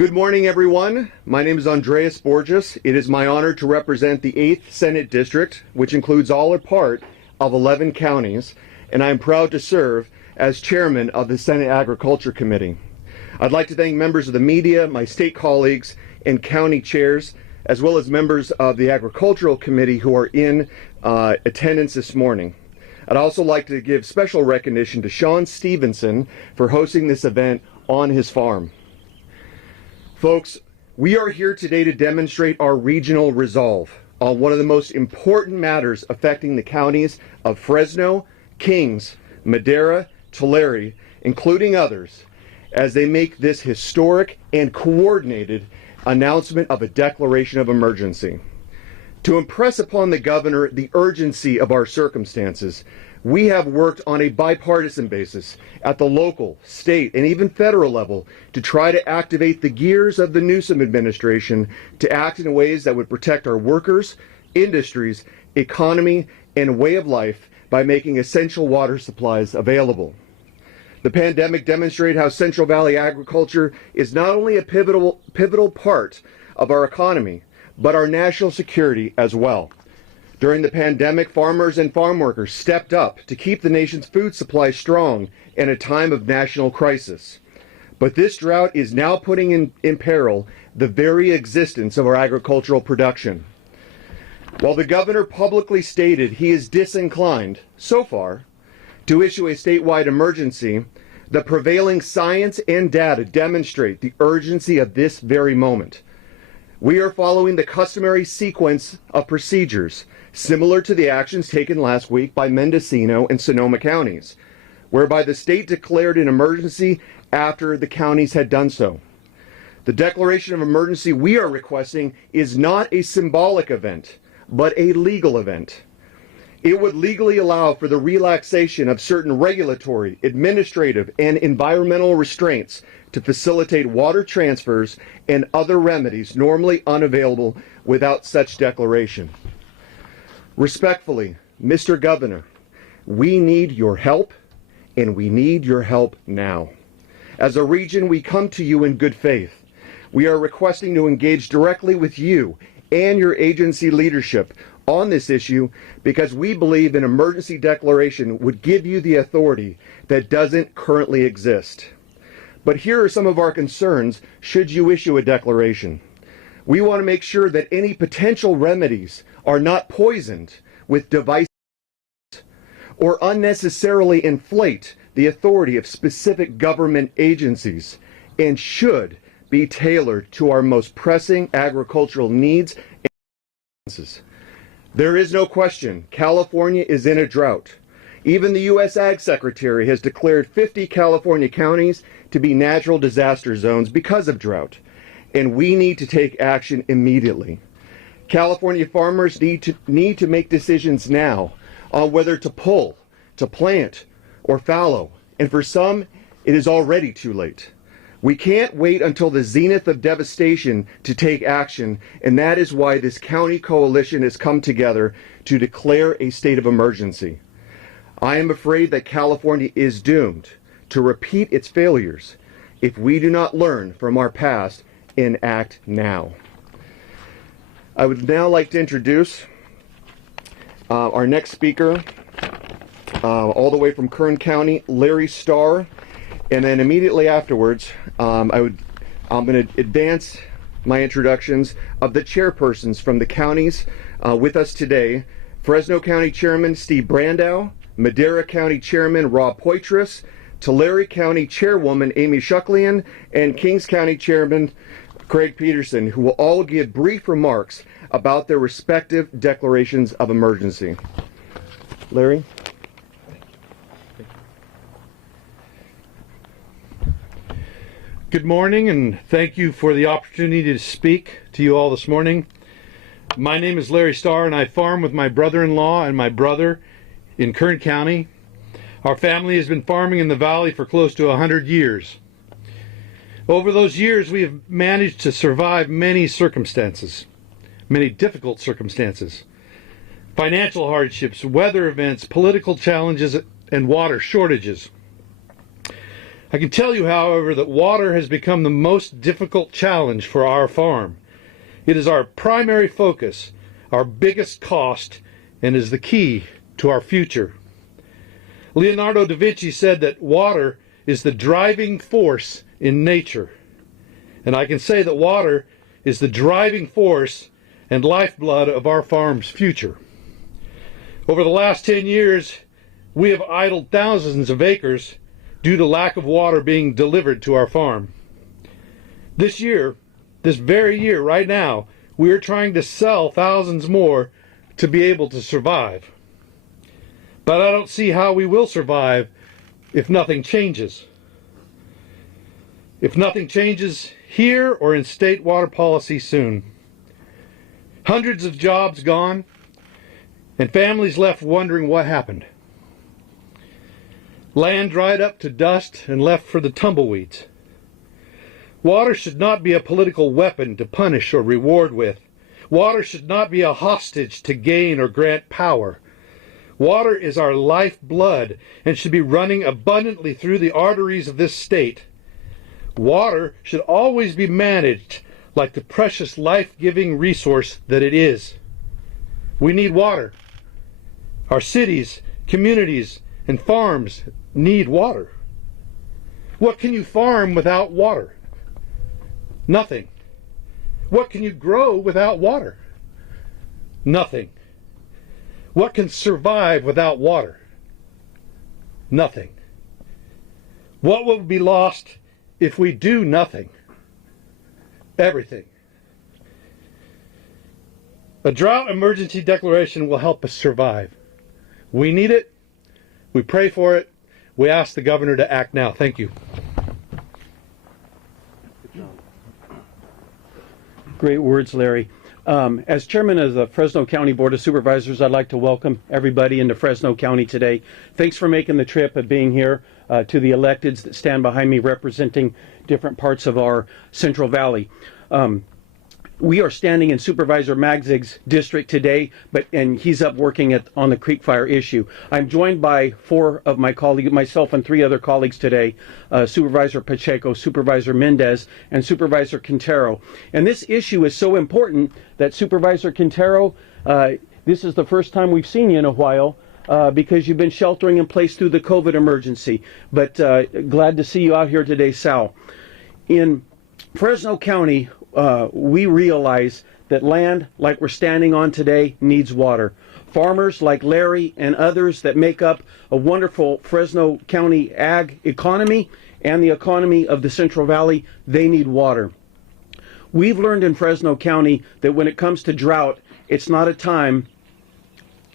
Good morning, everyone. My name is Andreas Borges. It is my honor to represent the 8th Senate District, which includes all or part of 11 counties, and I am proud to serve as chairman of the Senate Agriculture Committee. I'd like to thank members of the media, my state colleagues, and county chairs, as well as members of the Agricultural Committee who are in attendance this morning. I'd also like to give special recognition to Sean Stevenson for hosting this event on his farm. Folks, we are here today to demonstrate our regional resolve on one of the most important matters affecting the counties of Fresno, Kings, Madara, Tulare, including others, as they make this historic and coordinated announcement of a declaration of emergency. To impress upon the governor the urgency of our circumstances, we have worked on a bipartisan basis at the local, state, and even federal level to try to activate the gears of the Newsom administration to act in ways that would protect our workers, industries, economy, and way of life by making essential water supplies available. The pandemic demonstrated how Central Valley agriculture is not only a pivotal part of our economy, but our national security as well. During the pandemic, farmers and farm workers stepped up to keep the nation's food supply strong in a time of national crisis. But this drought is now putting in peril the very existence of our agricultural production. While the governor publicly stated he is disinclined, so far, to issue a statewide emergency, the prevailing science and data demonstrate the urgency of this very moment. We are following the customary sequence of procedures similar to the actions taken last week by Mendocino and Sonoma counties, whereby the state declared an emergency after the counties had done so. The declaration of emergency we are requesting is not a symbolic event, but a legal event. It would legally allow for the relaxation of certain regulatory, administrative, and environmental restraints to facilitate water transfers and other remedies normally unavailable without such declaration. Respectfully, Mr. Governor, we need your help, and we need your help now. As a region, we come to you in good faith. We are requesting to engage directly with you and your agency leadership on this issue because we believe an emergency declaration would give you the authority that doesn't currently exist. But here are some of our concerns should you issue a declaration. We want to make sure that any potential remedies are not poisoned with devices or unnecessarily inflate the authority of specific government agencies and should be tailored to our most pressing agricultural needs and circumstances. There is no question California is in a drought. Even the U.S. Ag Secretary has declared 50 California counties to be natural disaster zones because of drought, and we need to take action immediately. California farmers need to make decisions now on whether to pull, to plant, or fallow, and for some, it is already too late. We can't wait until the zenith of devastation to take action, and that is why this county coalition has come together to declare a state of emergency. I am afraid that California is doomed to repeat its failures if we do not learn from our past and act now. I would now like to introduce our next speaker, all the way from Kern County, Larry Starr, and then immediately afterwards, I'm going to advance my introductions of the chairpersons from the counties with us today: Fresno County Chairman Steve Brandow, Madara County Chairman Rob Poitras, Tulare County Chairwoman Amy Shucklian, and Kings County Chairman Craig Peterson, who will all give brief remarks about their respective declarations of emergency. Larry? Good morning, and thank you for the opportunity to speak to you all this morning. My name is Larry Starr, and I farm with my brother-in-law and my brother in Kern County. Our family has been farming in the valley for close to 100 years. Over those years, we have managed to survive many circumstances, many difficult circumstances, financial hardships, weather events, political challenges, and water shortages. I can tell you, however, that water has become the most difficult challenge for our farm. It is our primary focus, our biggest cost, and is the key to our future. Leonardo da Vinci said that water is the driving force in nature. And I can say that water is the driving force and lifeblood of our farm's future. Over the last 10 years, we have idled thousands of acres due to lack of water being delivered to our farm. This year, this very year, right now, we are trying to sell thousands more to be able to survive. But I don't see how we will survive if nothing changes. If nothing changes here or in state water policy soon. Hundreds of jobs gone, and families left wondering what happened. Land dried up to dust and left for the tumbleweeds. Water should not be a political weapon to punish or reward with. Water should not be a hostage to gain or grant power. Water is our lifeblood and should be running abundantly through the arteries of this state. Water should always be managed like the precious life-giving resource that it is. We need water. Our cities, communities, and farms need water. What can you farm without water? Nothing. What can you grow without water? Nothing. What can survive without water? Nothing. What will be lost if we do nothing? Everything. A drought emergency declaration will help us survive. We need it. We pray for it. We ask the governor to act now. Thank you. Great words, Larry. As chairman of the Fresno County Board of Supervisors, I'd like to welcome everybody into Fresno County today. Thanks for making the trip and being here, to the electeds that stand behind me representing different parts of our Central Valley. We are standing in Supervisor Magzig's district today, and he's up working on the Creek Fire issue. I'm joined by 4 of my colleagues, myself and 3 other colleagues today, Supervisor Pacheco, Supervisor Mendez, and Supervisor Quintero. And this issue is so important that Supervisor Quintero, this is the first time we've seen you in a while, because you've been sheltering in place through the COVID emergency. But glad to see you out here today, Sal. In Fresno County, we realize that land like we're standing on today needs water. Farmers like Larry and others that make up a wonderful Fresno County ag economy and the economy of the Central Valley, they need water. We've learned in Fresno County that when it comes to drought, it's not a time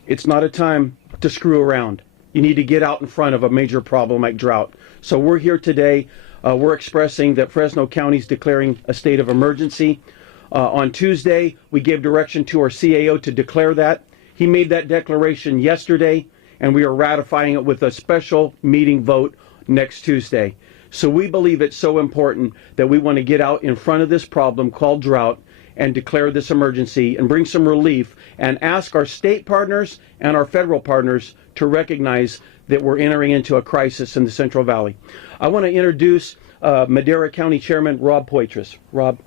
to screw around. You need to get out in front of a major problem like drought. So we're here today. We're expressing that Fresno County is declaring a state of emergency. On Tuesday, we gave direction to our CAO to declare that. He made that declaration yesterday, and we are ratifying it with a special meeting vote next Tuesday. So we believe it's so important that we want to get out in front of this problem called drought and declare this emergency and bring some relief and ask our state partners and our federal partners to recognize that we're entering into a crisis in the Central Valley. I want to introduce Madara County Chairman Rob Poitras. Rob.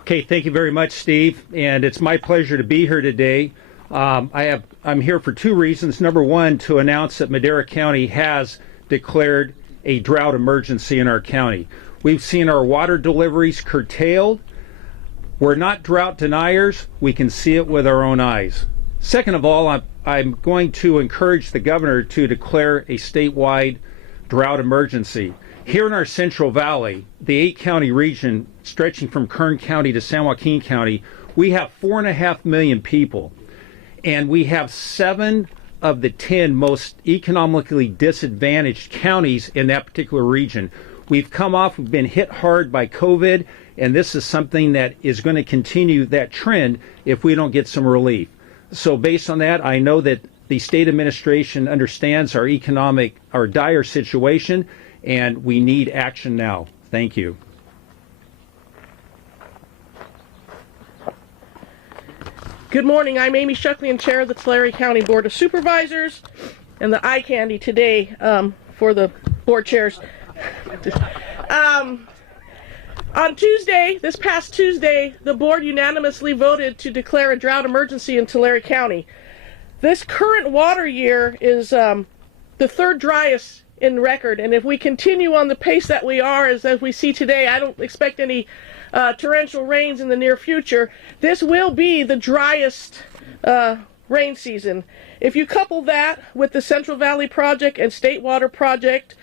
Okay, thank you very much, Steve, and it's my pleasure to be here today. I'm here for 2 reasons. Number one, to announce that Madara County has declared a drought emergency in our county. We've seen our water deliveries curtailed. We're not drought deniers. We can see it with our own eyes. Second of all, I'm going to encourage the governor to declare a statewide drought emergency. Here in our Central Valley, the 8-county region stretching from Kern County to San Joaquin County, we have 4.5 million people, and we have 7 of the 10 most economically disadvantaged counties in that particular region. We've been hit hard by COVID, and this is something that is going to continue that trend if we don't get some relief. So based on that, I know that the state administration understands our dire situation, and we need action now. Thank you. Good morning. I'm Amy Shuckley, and Chair of the Tulare County Board of Supervisors. and the eye candy today for the board chairs. On Tuesday, this past Tuesday, the board unanimously voted to declare a drought emergency in Tulare County. This current water year is the third driest in record, and if we continue on the pace that we are, as we see today, I don't expect any torrential rains in the near future. This will be the driest rain season. If you couple that with the Central Valley Project and State Water Project,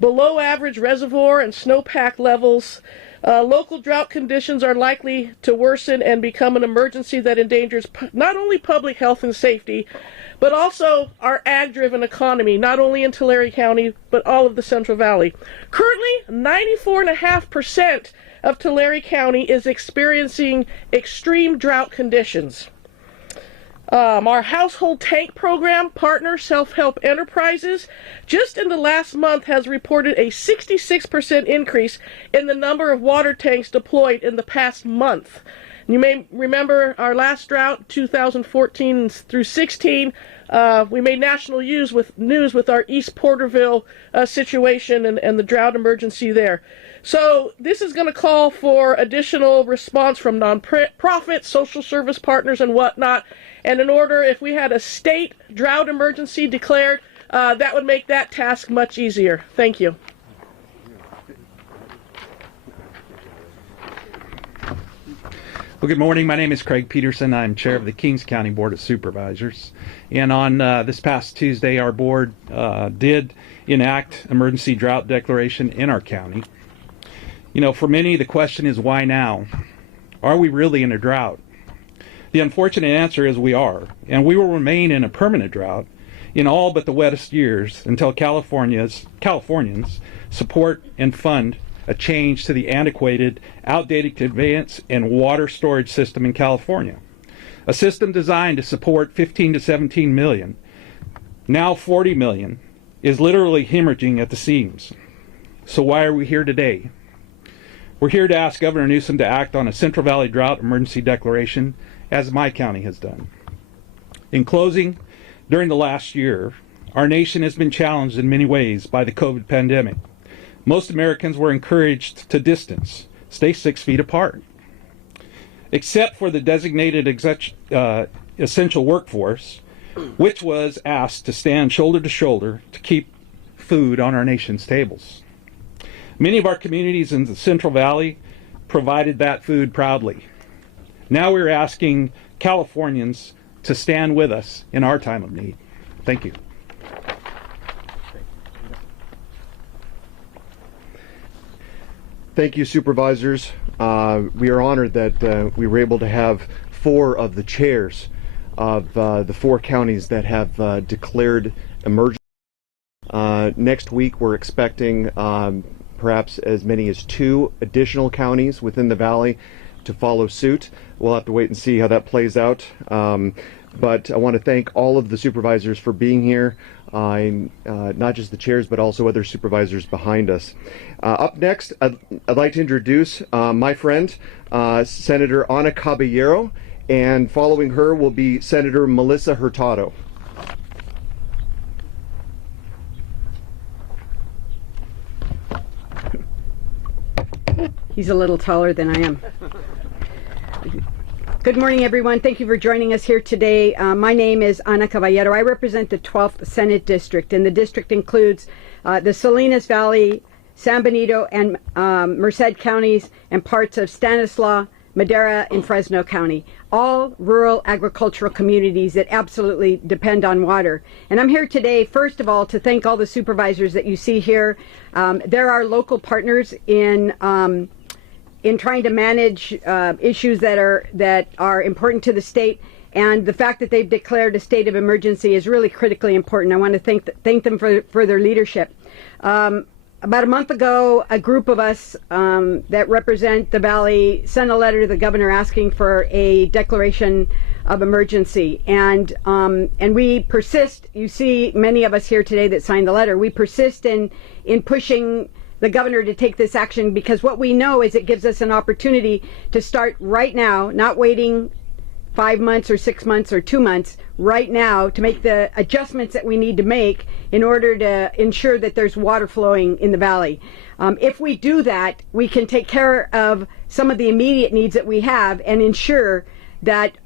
below average reservoir and snowpack levels, local drought conditions are likely to worsen and become an emergency that endangers not only public health and safety, but also our ag-driven economy, not only in Tulare County, but all of the Central Valley. Currently, 94.5% of Tulare County is experiencing extreme drought conditions. Our household tank program partner, Self-Help Enterprises, just in the last month has reported a 66% increase in the number of water tanks deployed in the past month. You may remember our last drought, 2014 through 16. We made national news with our East Porterville situation and the drought emergency there. So this is going to call for additional response from nonprofits, social service partners, and whatnot. And in order, if we had a state drought emergency declared, that would make that task much easier. Thank you. Well, good morning. My name is Craig Peterson. I'm chair of the Kings County Board of Supervisors. And on this past Tuesday, our board did enact emergency drought declaration in our county. You know, for many, the question is, why now? Are we really in a drought? The unfortunate answer is we are, and we will remain in a permanent drought in all but the wettest years until Californians support and fund a change to the antiquated, outdated conveyance and water storage system in California. A system designed to support 15 to 17 million, now 40 million, is literally hemorrhaging at the seams. So why are we here today? We're here to ask Governor Newsom to act on a Central Valley drought emergency declaration, as my county has done. In closing, during the last year, our nation has been challenged in many ways by the COVID pandemic. Most Americans were encouraged to distance, stay 6 feet apart. Except for the designated essential workforce, which was asked to stand shoulder to shoulder to keep food on our nation's tables. Many of our communities in the Central Valley provided that food proudly. Now we're asking Californians to stand with us in our time of need. Thank you. Thank you, supervisors. We are honored that we were able to have 4 of the chairs of the 4 counties that have declared emergency. Next week, we're expecting perhaps as many as 2 additional counties within the valley to follow suit. We'll have to wait and see how that plays out. But I want to thank all of the supervisors for being here, not just the chairs, but also other supervisors behind us. Up next, I'd like to introduce my friend, Senator Ana Caballero, and following her will be Senator Melissa Hurtado. He's a little taller than I am. Good morning, everyone. Thank you for joining us here today. My name is Ana Caballero. I represent the 12th Senate District, and the district includes the Salinas Valley, San Benito, and Merced counties, and parts of Stanislaus, Madara, and Fresno County, all rural agricultural communities that absolutely depend on water. And I'm here today, first of all, to thank all the supervisors that you see here. They're our local partners in trying to manage issues that are important to the state, and the fact that they've declared a state of emergency is really critically important. I want to thank them for their leadership. About a month ago, a group of us that represent the Valley sent a letter to the governor asking for a declaration of emergency, and we persist. You see many of us here today that signed the letter. We persist in pushing the governor to take this action, because what we know is it gives us an opportunity to start right now, not waiting 5 months or 6 months or 2 months right now to make the adjustments that we need to make in order to ensure that there's water flowing in the valley. If we do that, we can take care of some of the immediate needs that we have and ensure that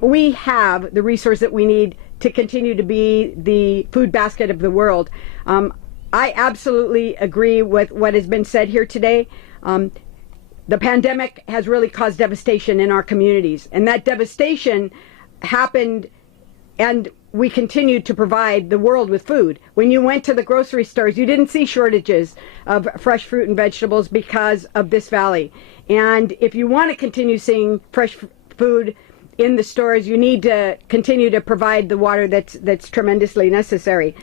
we have the resource that we need to continue to be the food basket of the world. I absolutely agree with what has been said here today. The pandemic has really caused devastation in our communities, and that devastation happened, and we continued to provide the world with food. When you went to the grocery stores, you didn't see shortages of fresh fruit and vegetables because of this valley. And if you want to continue seeing fresh food in the stores, you need to continue to provide the water that's tremendously necessary.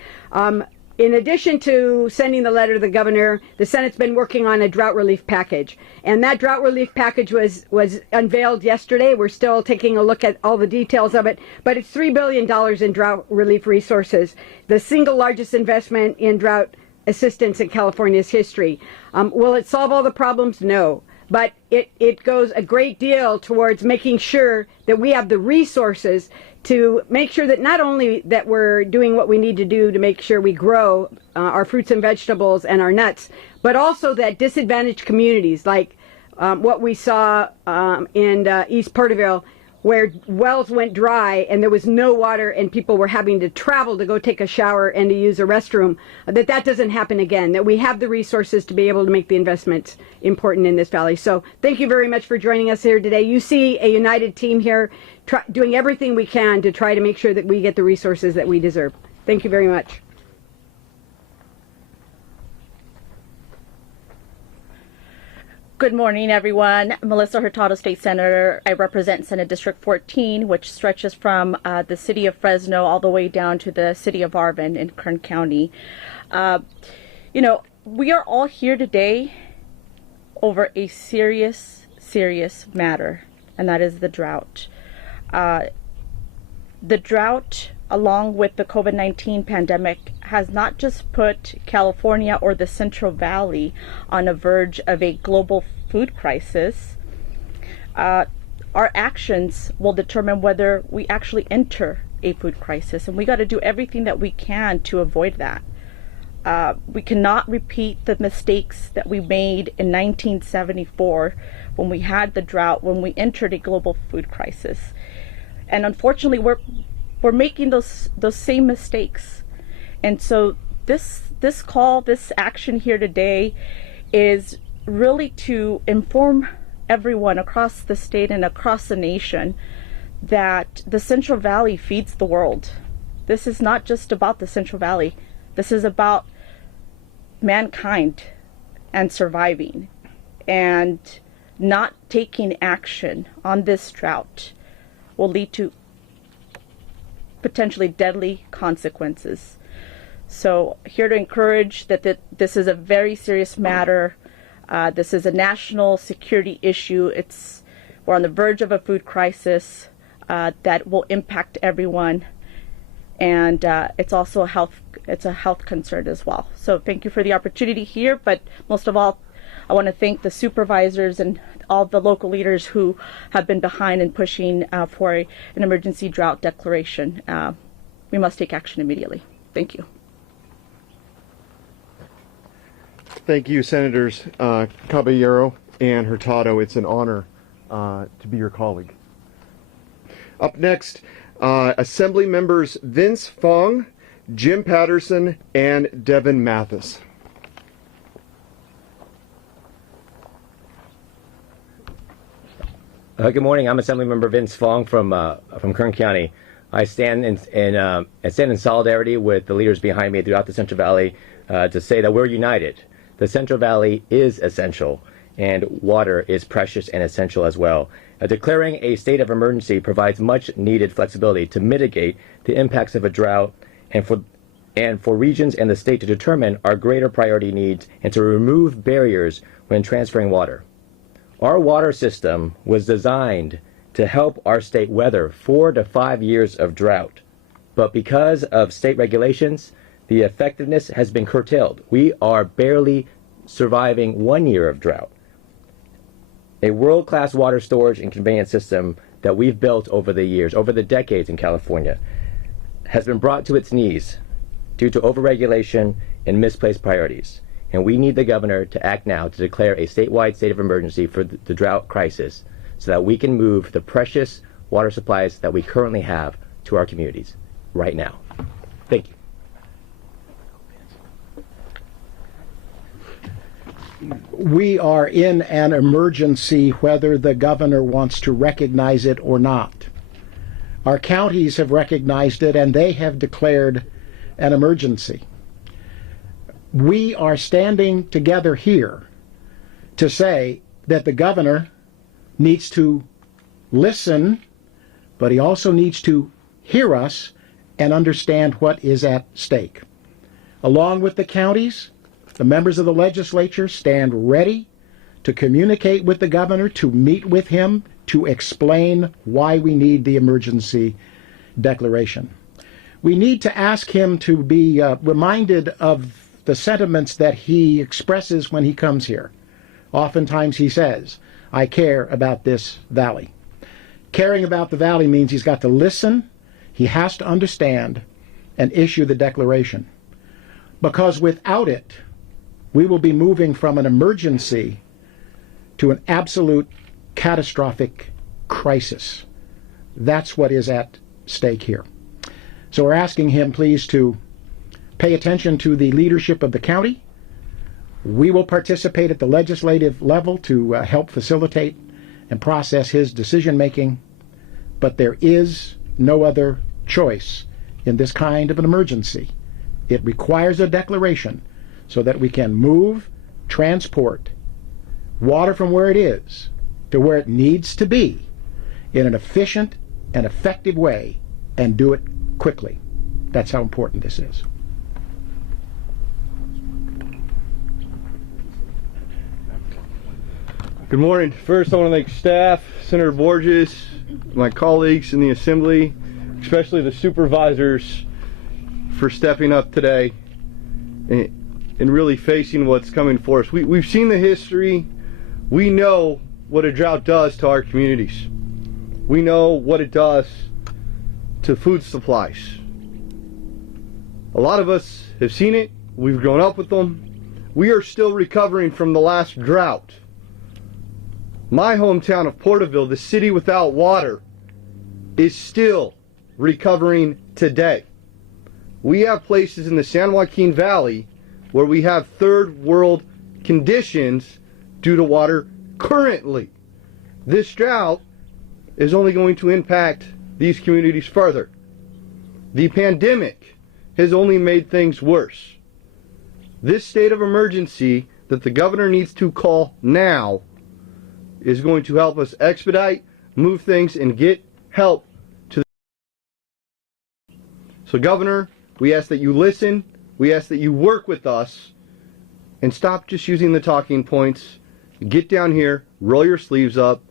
In addition to sending the letter to the governor, the Senate's been working on a drought relief package. And that drought relief package was unveiled yesterday. We're still taking a look at all the details of it, but it's $3 billion in drought relief resources, the single largest investment in drought assistance in California's history. Will it solve all the problems? No. But it goes a great deal towards making sure that we have the resources to make sure that not only that we're doing what we need to do to make sure we grow our fruits and vegetables and our nuts, but also that disadvantaged communities like what we saw in East Porterville, where wells went dry and there was no water and people were having to travel to go take a shower and to use a restroom, that doesn't happen again, that we have the resources to be able to make the investments important in this valley. So thank you very much for joining us here today. You see a united team here doing everything we can to try to make sure that we get the resources that we deserve. Thank you very much. Good morning, everyone. Melissa Hurtado, State Senator. I represent Senate District 14, which stretches from the city of Fresno all the way down to the city of Arvin in Kern County. You know, we are all here today over a serious matter, and that is the drought. The drought, along with the COVID-19 pandemic, has not just put California or the Central Valley on the verge of a global food crisis. Our actions will determine whether we actually enter a food crisis, and we got to do everything that we can to avoid that. We cannot repeat the mistakes that we made in 1974 when we had the drought, when we entered a global food crisis. And unfortunately, we're making those same mistakes. And so this action here today is really to inform everyone across the state and across the nation that the Central Valley feeds the world. This is not just about the Central Valley. This is about mankind and surviving. And not taking action on this drought will lead to potentially deadly consequences. So here to encourage that this is a very serious matter. This is a national security issue. We're on the verge of a food crisis that will impact everyone, and it's also a health concern as well. So thank you for the opportunity here, but most of all, I want to thank the supervisors and all the local leaders who have been behind and pushing for an emergency drought declaration. We must take action immediately. Thank you. Thank you, Senators Caballero and Hurtado. It's an honor to be your colleague. Up next, Assembly Members Vince Fong, Jim Peterson, and Devin Mathis. Good morning. I'm Assemblymember Vince Fong from Kern County. I stand in solidarity with the leaders behind me throughout the Central Valley to say that we're united. The Central Valley is essential, and water is precious and essential as well. Declaring a state of emergency provides much needed flexibility to mitigate the impacts of a drought and for regions and the state to determine our greater priority needs and to remove barriers when transferring water. Our water system was designed to help our state weather 4 to 5 years of drought. But because of state regulations, the effectiveness has been curtailed. We are barely surviving 1 year of drought. A world-class water storage and conveyance system that we've built over the years, over the decades in California, has been brought to its knees due to overregulation and misplaced priorities. And we need the governor to act now to declare a statewide state of emergency for the drought crisis so that we can move the precious water supplies that we currently have to our communities right now. Thank you. We are in an emergency whether the governor wants to recognize it or not. Our counties have recognized it and they have declared an emergency. We are standing together here to say that the governor needs to listen, but he also needs to hear us and understand what is at stake. Along with the counties, the members of the legislature stand ready to communicate with the governor, to meet with him, to explain why we need the emergency declaration. We need to ask him to be reminded of the sentiments that he expresses when he comes here. Oftentimes he says, I care about this valley. Caring about the valley means he's got to listen, he has to understand, and issue the declaration. Because without it, we will be moving from an emergency to an absolute catastrophic crisis. That's what is at stake here. So we're asking him, please, to pay attention to the leadership of the county. We will participate at the legislative level to help facilitate and process his decision-making, but there is no other choice in this kind of an emergency. It requires a declaration so that we can move, transport water from where it is to where it needs to be in an efficient and effective way, and do it quickly. That's how important this is. Good morning. First, I want to thank staff, Senator Borges, my colleagues in the Assembly, especially the supervisors, for stepping up today and really facing what's coming for us. We've seen the history. We know what a drought does to our communities. We know what it does to food supplies. A lot of us have seen it. We've grown up with them. We are still recovering from the last drought. My hometown of Porterville, the city without water, is still recovering today. We have places in the San Joaquin Valley where we have third world conditions due to water currently. This drought is only going to impact these communities further. The pandemic has only made things worse. This state of emergency that the governor needs to call now is going to help us expedite, move things, and get help to the... So Governor, we ask that you listen, we ask that you work with us, and stop just using the talking points. Get down here, roll your sleeves up,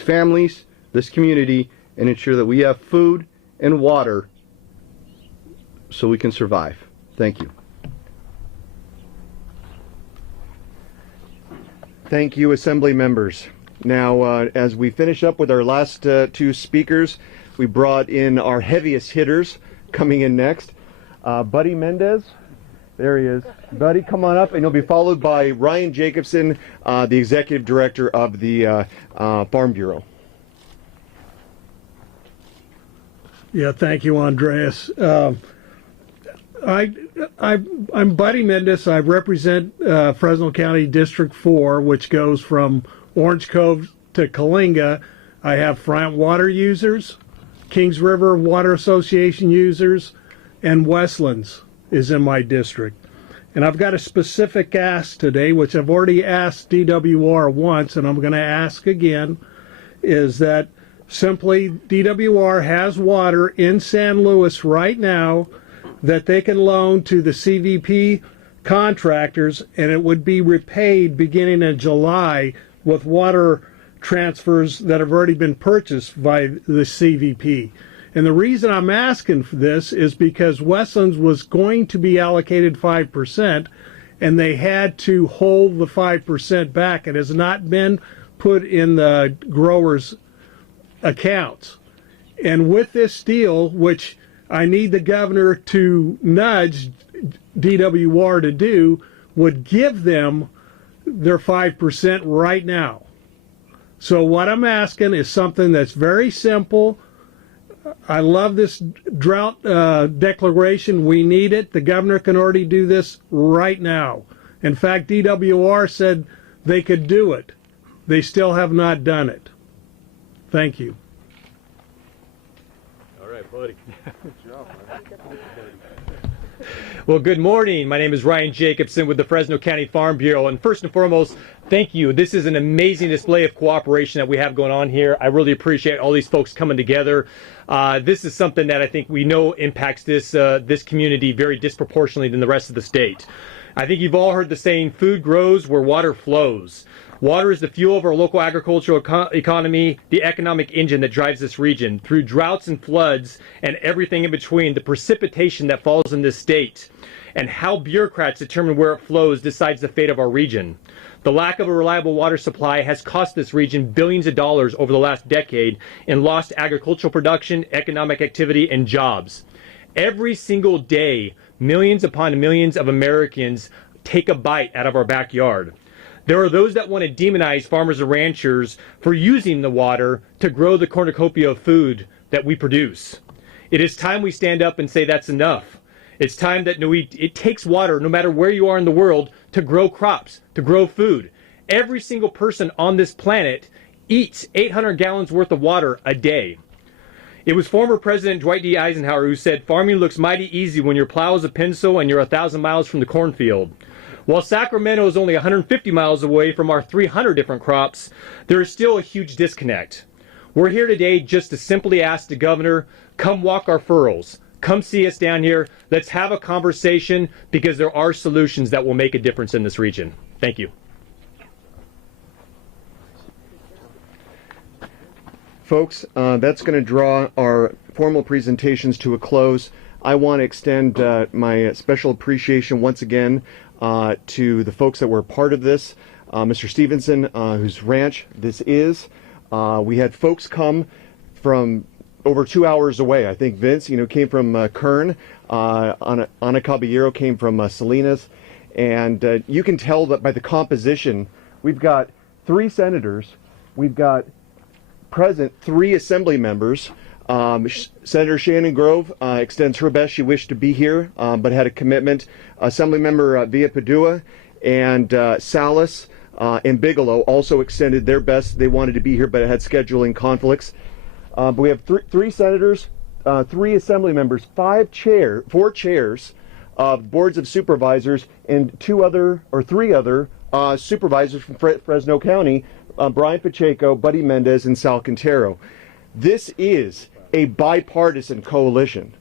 families, this community, and ensure that we have food and water so we can survive. Thank you. Thank you, Assembly members. Now, as we finish up with our last two speakers, we brought in our heaviest hitters coming in next. Buddy Mendez, there he is. Buddy, come on up, and you'll be followed by Ryan Jacobson, the Executive Director of the Farm Bureau. Yeah, thank you, Andreas. I'm Buddy Mendez. I represent Fresno County District 4, which goes from Orange Cove to Coalinga. I have Friant Water users, Kings River Water Association users, and Westlands is in my district. And I've got a specific ask today, which I've already asked DWR once, and I'm going to ask again, is that simply DWR has water in San Luis right now that they can loan to the CVP contractors, and it would be repaid beginning in July with water transfers that have already been purchased by the CVP. And the reason I'm asking for this is because Westlands was going to be allocated 5%, and they had to hold the 5% back. It has not been put in the growers' accounts. And with this deal, which I need the governor to nudge DWR to do, would give them their 5% right now. So what I'm asking is something that's very simple. I love this drought declaration. We need it. The governor can already do this right now. In fact, DWR said they could do it. They still have not done it. Thank you. All right, buddy. Good job, man. Well, good morning. My name is Ryan Jacobson with the Fresno County Farm Bureau. And first and foremost, thank you. This is an amazing display of cooperation that we have going on here. I really appreciate all these folks coming together. This is something that I think we know impacts this community very disproportionately than the rest of the state. I think you've all heard the saying, food grows where water flows. Water is the fuel of our local agricultural economy, the economic engine that drives this region. Through droughts and floods and everything in between, the precipitation that falls in this state and how bureaucrats determine where it flows decides the fate of our region. The lack of a reliable water supply has cost this region billions of dollars over the last decade in lost agricultural production, economic activity, and jobs. Every single day, millions upon millions of Americans take a bite out of our backyard. There are those that want to demonize farmers and ranchers for using the water to grow the cornucopia of food that we produce. It is time we stand up and say that's enough. It's time that it takes water, no matter where you are in the world, to grow crops, to grow food. Every single person on this planet eats 800 gallons worth of water a day. It was former President Dwight D. Eisenhower who said, "Farming looks mighty easy when your plow is a pencil and you're 1,000 miles from the cornfield." While Sacramento is only 150 miles away from our 300 different crops, there is still a huge disconnect. We're here today just to simply ask the governor, come walk our furrows. Come see us down here. Let's have a conversation because there are solutions that will make a difference in this region. Thank you. Folks, that's going to draw our formal presentations to a close. I want to extend my special appreciation once again to the folks that were part of this. Mr. Stevenson, whose ranch this is. We had folks come from over 2 hours away. I think Vince, came from Kern. Ana Caballero came from Salinas. And you can tell that by the composition, we've got 3 senators. We've got present 3 assembly members. Senator Shannon Grove extends her best. She wished to be here, but had a commitment. Assemblymember Villa Padua and Salas and Bigelow also extended their best. They wanted to be here, but had scheduling conflicts. But we have 3 senators, 3 assembly members, 4 chairs of boards of supervisors, and 3 other supervisors from Fresno County, Brian Pacheco, Buddy Mendez, and Sal Quintero. This is a bipartisan coalition.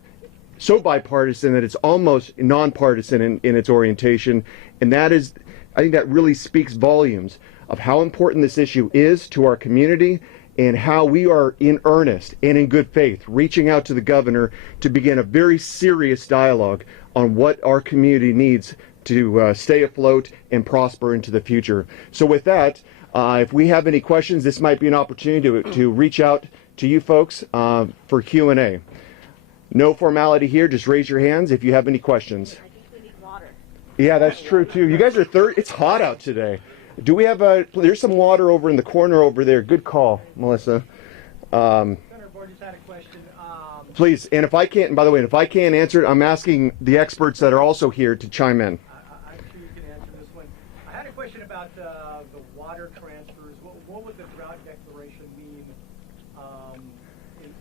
So bipartisan that it's almost nonpartisan in its orientation. And that is, I think that really speaks volumes of how important this issue is to our community and how we are in earnest and in good faith reaching out to the governor to begin a very serious dialogue on what our community needs to stay afloat and prosper into the future. So with that, if we have any questions, this might be an opportunity to reach out to you folks for Q&A. No formality here, just raise your hands if you have any questions. I think we need water. Yeah, that's true too. You guys are it's hot out today. Do we have there's some water over in the corner over there. Good call, Melissa. Senator Borges had a question. Please, and if I can't, by the way, if I can't answer it, I'm asking the experts that are also here to chime in. I'm sure you can answer this one. I had a question about the water transfers. What would the drought declaration mean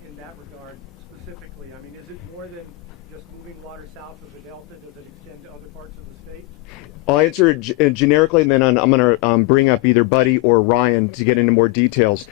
in that regard specifically? I mean, is it more than just moving water south of the Delta? Does it extend to other parts of the state? I'll answer it generically, and then I'm going to bring up either Buddy or Ryan to get into more details.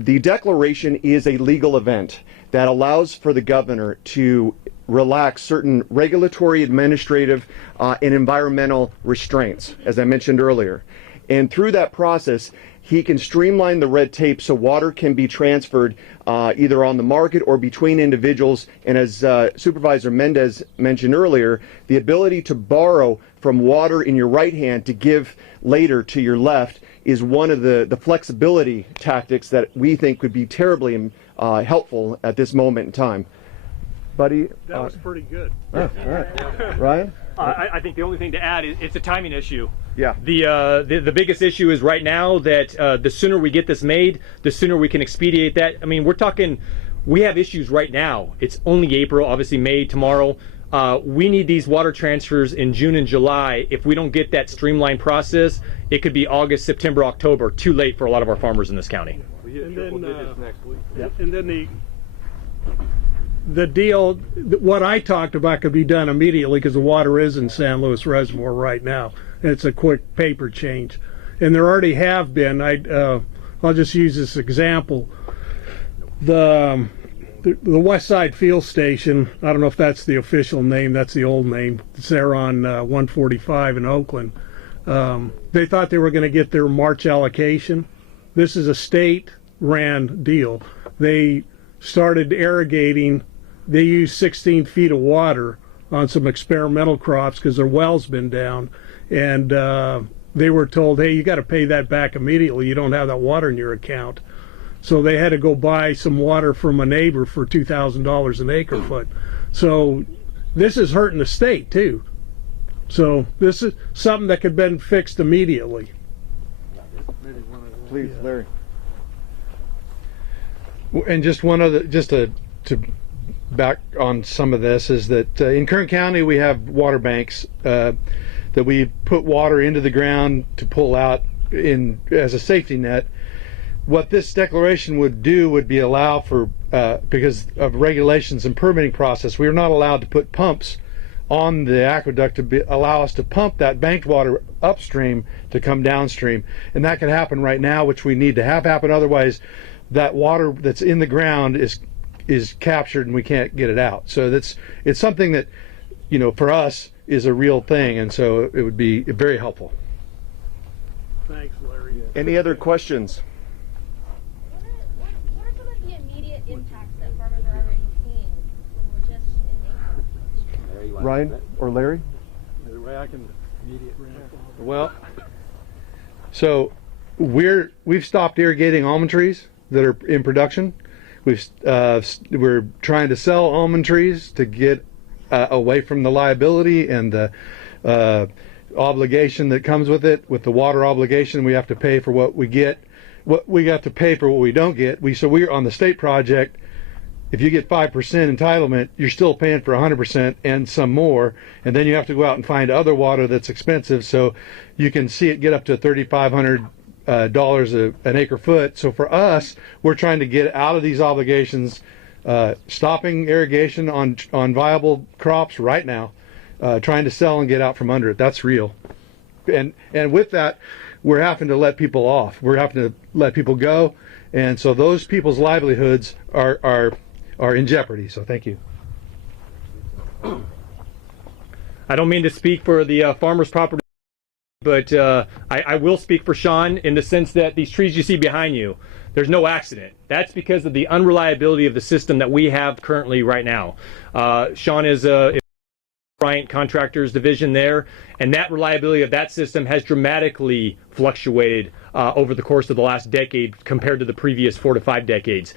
The declaration is a legal event that allows for the governor to relax certain regulatory, administrative, and environmental restraints, as I mentioned earlier. And through that process, he can streamline the red tape so water can be transferred either on the market or between individuals. And as Supervisor Mendez mentioned earlier, the ability to borrow from water in your right hand to give later to your left is one of the flexibility tactics that we think could be terribly helpful at this moment in time. Buddy? That was pretty good. All right. Ryan? I think the only thing to add is it's a timing issue. Yeah. The biggest issue is right now that the sooner we get this made, the sooner we can expedite that. I mean, we're talking, we have issues right now. It's only April, obviously May tomorrow. We need these water transfers in June and July. If we don't get that streamlined process, it could be August, September, October. Too late for a lot of our farmers in this county. And then the deal, what I talked about could be done immediately because the water is in San Luis Reservoir right now. It's a quick paper change. And there already have been, I'll just use this example. The West Side Field Station, I don't know if that's the official name, that's the old name. It's there on 145 in Oakland. They thought they were going to get their March allocation. This is a state-ran deal. They started irrigating. They used 16 feet of water on some experimental crops because their well's been down. And they were told, hey, you got to pay that back immediately. You don't have that water in your account. So they had to go buy some water from a neighbor for $2,000 an acre foot. So this is hurting the state too. So this is something that could have been fixed immediately. Please, Larry. And just one other, just to back on some of this, is that in Kern County we have water banks that we put water into the ground to pull out in as a safety net. What this declaration would do would be allow for, because of regulations and permitting process, we are not allowed to put pumps on the aqueduct to allow us to pump that banked water upstream to come downstream. And that could happen right now, which we need to have happen. Otherwise, that water that's in the ground is captured and we can't get it out. So it's something that, you know, for us is a real thing, and so it would be very helpful. Thanks, Larry. Any other questions? What are some of the immediate impacts that farmers are already seeing when we're just in April? Ryan or Larry? Either way, I can immediate ramp. Well, so we've stopped irrigating almond trees that are in production. We're trying to sell almond trees to get away from the liability and the obligation that comes with it. With the water obligation, we have to pay for what we get. What we got to pay for what we don't get. We're on the state project. If you get 5% entitlement, you're still paying for 100% and some more, and then you have to go out and find other water that's expensive. So you can see it get up to $3,500 an acre foot. So for us, we're trying to get out of these obligations, stopping irrigation on viable crops right now, trying to sell and get out from under it. That's real. And with that, we're having to let people off. We're having to let people go, and so those people's livelihoods are in jeopardy. So thank you. I don't mean to speak for the farmers' property, but I will speak for Sean in the sense that these trees you see behind you, there's no accident. That's because of the unreliability of the system that we have currently right now. Sean is Bryant Contractors Division there, and that reliability of that system has dramatically fluctuated over the course of the last decade compared to the previous 4 to 5 decades.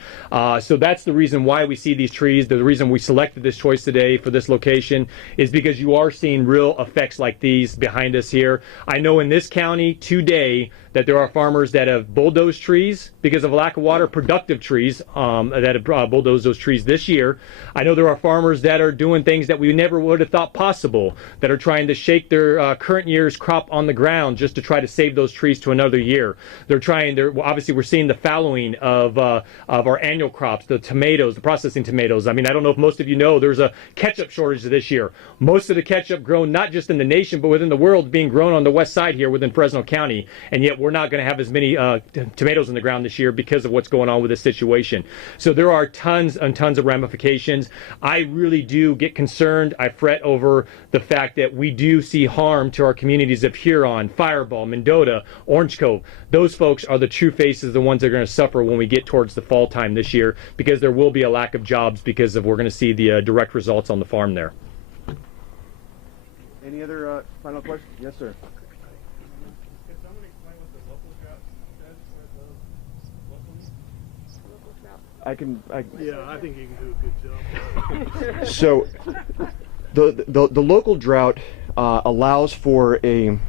So that's the reason why we see these trees. The reason we selected this choice today for this location is because you are seeing real effects like these behind us here. I know in this county today that there are farmers that have bulldozed trees because of a lack of water, productive trees that have bulldozed those trees this year. I know there are farmers that are doing things that we never would have thought possible, that are trying to shake their current year's crop on the ground just to try to save those trees to another year. Obviously we're seeing the fallowing of our annual crops, the tomatoes, the processing tomatoes. I mean, I don't know if most of you know, there's a ketchup shortage this year. Most of the ketchup grown not just in the nation, but within the world being grown on the west side here within Fresno County. And yet we're not going to have as many tomatoes in the ground this year because of what's going on with this situation. So there are tons and tons of ramifications. I really do get concerned. I fret over the fact that we do see harm to our communities of Huron, Fireball, Mendota, Orange Cove. Those folks are the true faces, the ones that are going to suffer when we get towards the fall time this year, because there will be a lack of jobs because of we're going to see the direct results on the farm there. Any other final questions? Yes, sir. Can someone explain what the local drought says for the locally? Yeah, I think you can do a good job. So, the local drought allows for a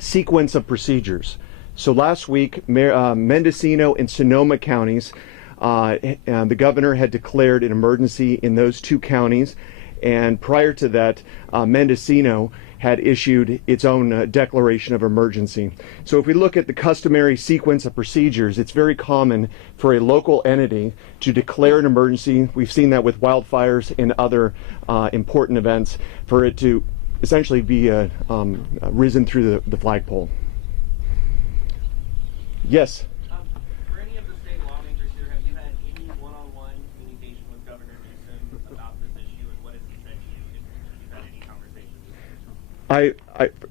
sequence of procedures. So last week, Mendocino and Sonoma counties, the governor had declared an emergency in those two counties, and prior to that, Mendocino had issued its own declaration of emergency. So if we look at the customary sequence of procedures, it's very common for a local entity to declare an emergency. We've seen that with wildfires and other important events, for it to essentially be risen through the flagpole. Yes? For any of the state lawmakers here, have you had any one-on-one communication with Governor Newsom about this issue, and what has he said to you if you've had any conversations? I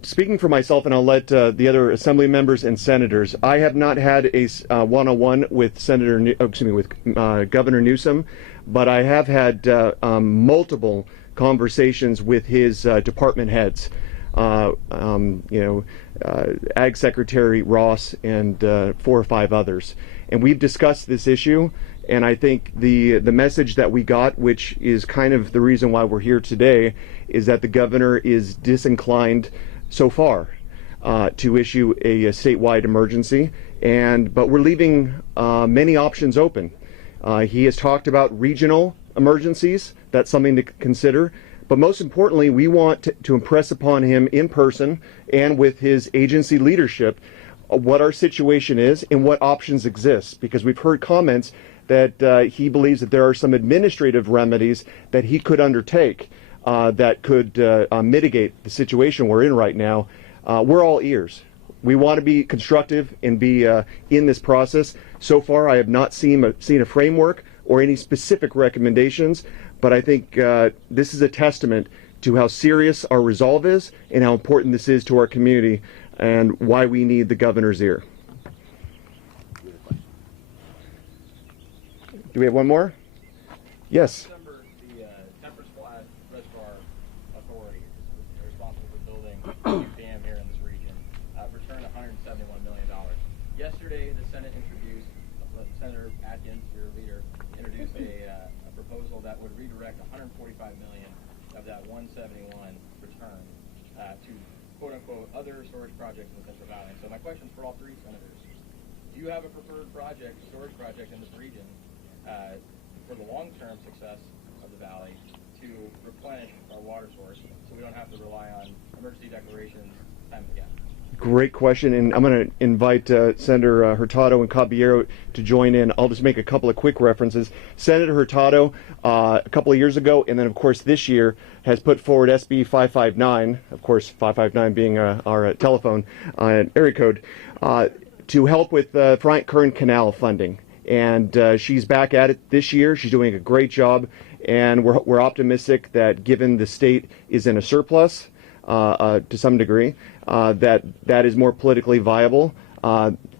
speaking for myself, and I'll let the other assembly members and senators, I have not had a one-on-one with Governor Newsom, but I have had multiple conversations with his department heads. Ag Secretary Ross and 4 or 5 others, and we've discussed this issue. And I think the message that we got, which is kind of the reason why we're here today, is that the governor is disinclined so far to issue a statewide emergency, but we're leaving many options open. He has talked about regional emergencies. That's something to consider. But most importantly, we want to impress upon him in person and with his agency leadership what our situation is and what options exist, because we've heard comments that he believes that there are some administrative remedies that he could undertake that could mitigate the situation we're in right now. We're all ears. We want to be constructive and be in this process. So far, I have not seen a framework or any specific recommendations, but I think this is a testament to how serious our resolve is and how important this is to our community and why we need the governor's ear. Do we have one more? Yes. December, the Temperance Flat Reservoir Authority is responsible for building a new dam here in this region, returned $171 million. Yesterday, the Senate introduced, Senator Atkins, your leader, introduced a proposal that would redirect $145 million of that 171 return to quote-unquote other storage projects in the Central Valley. So my question is for all 3 senators: do you have a preferred storage project in this region for the long-term success of the valley to replenish our water source so we don't have to rely on emergency declarations time and again? Great question, and I'm going to invite Senator Hurtado and Caballero to join in. I'll just make a couple of quick references. Senator Hurtado, a couple of years ago, and then of course this year, has put forward SB 559, of course 559 being our telephone area code, to help with Bryant Current Canal funding. And she's back at it this year. She's doing a great job, and we're optimistic that given the state is in a surplus to some degree, that is more politically viable.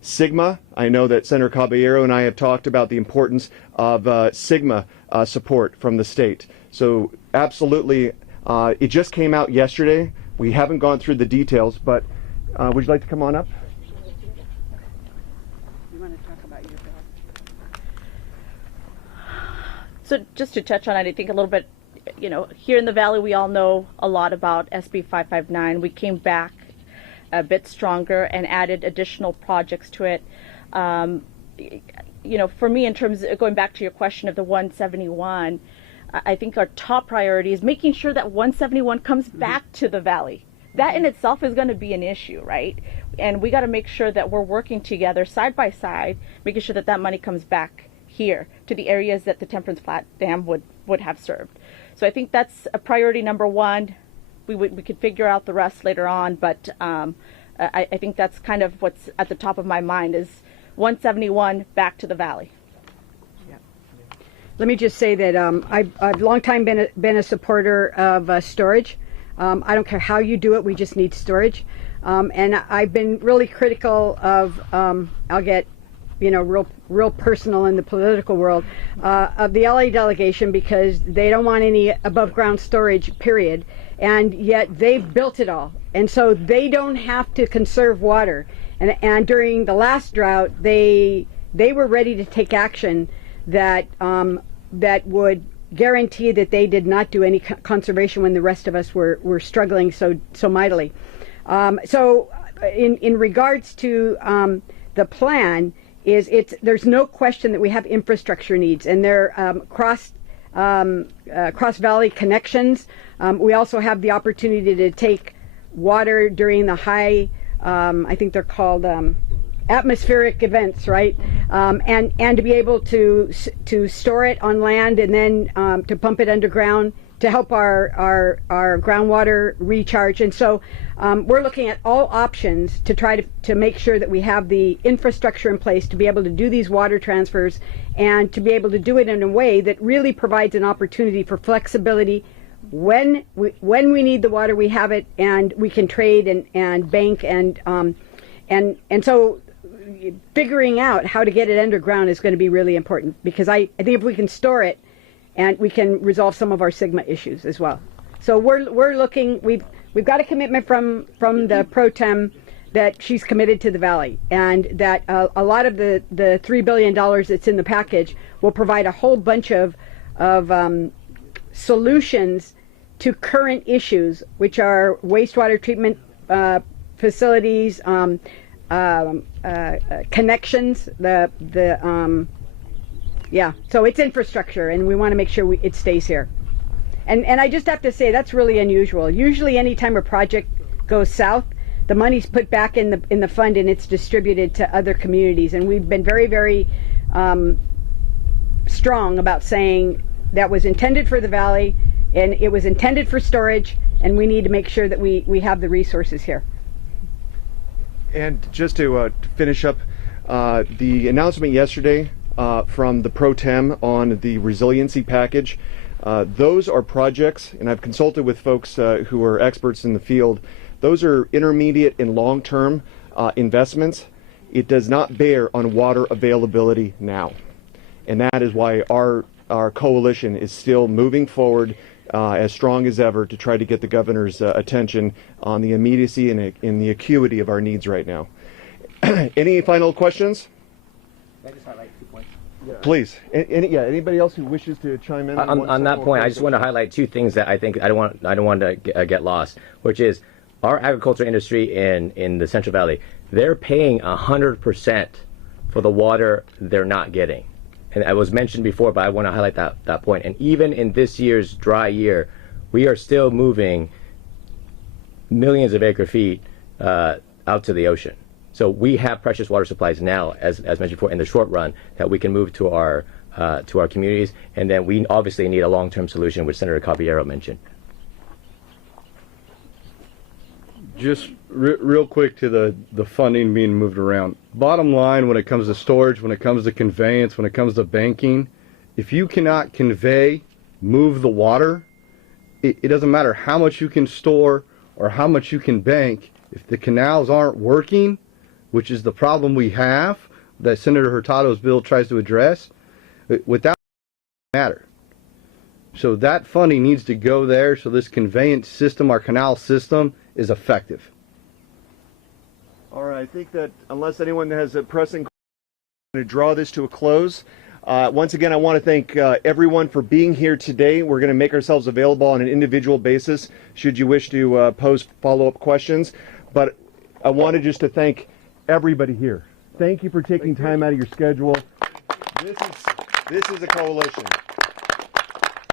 Sigma, I know that Senator Caballero and I have talked about the importance of Sigma support from the state. So absolutely, it just came out yesterday. We haven't gone through the details, but would you like to come on up? So just to touch on it, I think a little bit, here in the Valley, we all know a lot about SB 559. We came back a bit stronger and added additional projects to it. For me, in terms of going back to your question of the 171, I think our top priority is making sure that 171 comes back to the Valley. That in itself is going to be an issue, right? And we got to make sure that we're working together side by side, making sure that that money comes back here to the areas that the Temperance Flat Dam would have served. So I think that's a priority number 1. We could figure out the rest later on, but I think that's kind of what's at the top of my mind is 171 back to the Valley. Let me just say that I've long time been a supporter of storage. I don't care how you do it, we just need storage. And I've been really critical of, I'll get real personal in the political world, of the LA delegation, because they don't want any above ground storage, period. and yet they've built it all, and so they don't have to conserve water. And during the last drought, they were ready to take action that that would guarantee that they did not do any conservation when the rest of us were struggling so mightily. So in regards to the plan, there's no question that we have infrastructure needs, and they're cross valley connections. We also have the opportunity to take water during the high, I think they're called atmospheric events, right? And to be able to store it on land, and then to pump it underground to help our groundwater recharge. And so we're looking at all options to try to make sure that we have the infrastructure in place to be able to do these water transfers, and to be able to do it in a way that really provides an opportunity for flexibility. When we need the water, we have it, and we can trade and bank, and so figuring out how to get it underground is going to be really important, because I think if we can store it, and we can resolve some of our Sigma issues as well. So we're looking. We've got a commitment from the pro tem that she's committed to the valley, and that a lot of the $3 billion that's in the package will provide a whole bunch of solutions to current issues, which are wastewater treatment facilities, connections, so it's infrastructure, and we want to make sure it stays here. And I just have to say, that's really unusual. Usually anytime a project goes south, the money's put back in the fund, and it's distributed to other communities. And we've been very, very strong about saying that was intended for the valley, and it was intended for storage, and we need to make sure that we have the resources here. And just to finish up, the announcement yesterday from the pro tem on the resiliency package, those are projects, and I've consulted with folks who are experts in the field. Those are intermediate and long-term investments. It does not bear on water availability now, and that is why our coalition is still moving forward as strong as ever to try to get the governor's attention on the immediacy and in the acuity of our needs right now. Any final questions? Can I just highlight 2 points? Please. Anybody else who wishes to chime in on that point? I just want to highlight 2 things that I think I don't want to get lost, which is our agriculture industry in the Central Valley. They're paying 100% for the water they're not getting, and it was mentioned before, but I want to highlight that point. And even in this year's dry year, we are still moving millions of acre feet out to the ocean. So we have precious water supplies now, as mentioned before, in the short run, that we can move to our communities, and then we obviously need a long-term solution, which Senator Caballero mentioned. Just real quick to the funding being moved around. Bottom line, when it comes to storage, when it comes to conveyance, when it comes to banking, if you cannot move the water, it doesn't matter how much you can store or how much you can bank. If the canals aren't working, which is the problem we have that Senator Hurtado's bill tries to address, without matter. So that funding needs to go there so this conveyance system, our canal system, is effective. All right, I think that unless anyone has a pressing question, I'm going to draw this to a close. Once again, I want to thank everyone for being here today. We're going to make ourselves available on an individual basis should you wish to pose follow-up questions. But I wanted just to thank everybody here. Thank you for taking time out of your schedule. This is a coalition.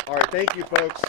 All right, thank you, folks.